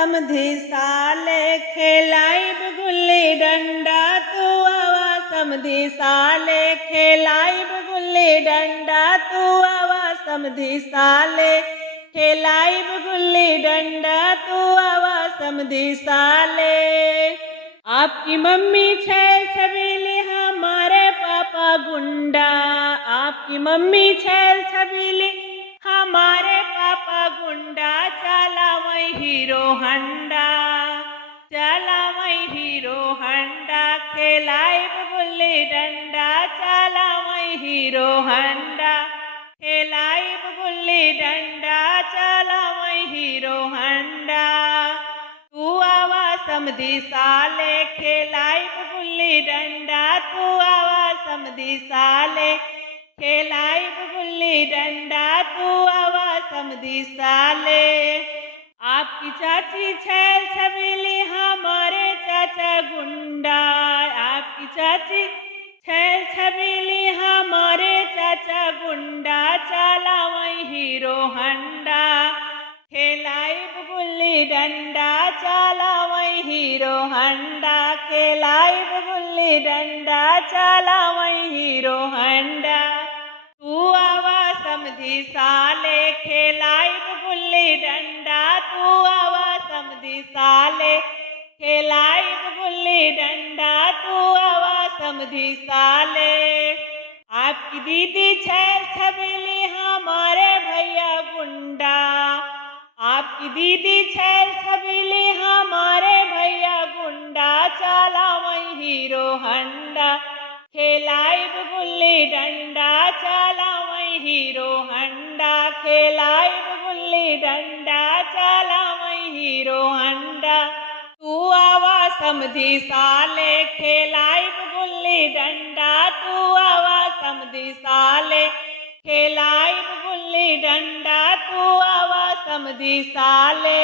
समधी साले खेलाइब गुल्ली डंडा तू आवा समधी साले खेलाइब गुल्ली डंडा तू आवा समधी साले खेलाइब गुल्ली डंडा तू आवा समधी साले। आपकी मम्मी छैल छबीली हमारे पापा गुंडा, आपकी मम्मी छैल छबीली हमारे पापा गुंडा, चला वही हीरो हंडा, चला वही हीरो हंडा खेलाइब गुल्ली डंडा, चला वही हीरो हंडा खेलाइब गुल्ली डंडा, चला वही हीरो हंडा। तू आवा समधी साले खेलाइब गुल्ली डंडा, तू आवा समधी साले खेलाइब गुल्ली डंडा, तू आवा समधी साले। आपकी चाची छैल छबीली हमारे चाचा गुंडा, आपकी चाची छैल छबीली हमारे चाचा गुंडा, चला वही हीरो हंडा खेलाइब गुल्ली डंडा, चला वही हीरो हंडा खेलाइब गुल्ली डंडा, चला वही हीरो हंडा। तू आवा समधी साले खेलाइब गुल्ली डंडा, तू आवा समधी साले खेलाइब गुल्ली डंडा, तू आवा समधी साले। आपकी दीदी छैल छबीली हमारे भैया गुंडा, आपकी दीदी छैल छबीली हमारे भैया गुंडा, चला वही हीरो हंडा खेलाइब गुल्ली डंडा, चला वही हीरो हंडा खेलाइब गुल्ली डंडा, चला वही हीरो हंडा। तू आवा समधी साले खेलाइब गुल्ली डंडा, तू आवा समधी साले खेलाइब गुल्ली डंडा, तू आवा समधी साले।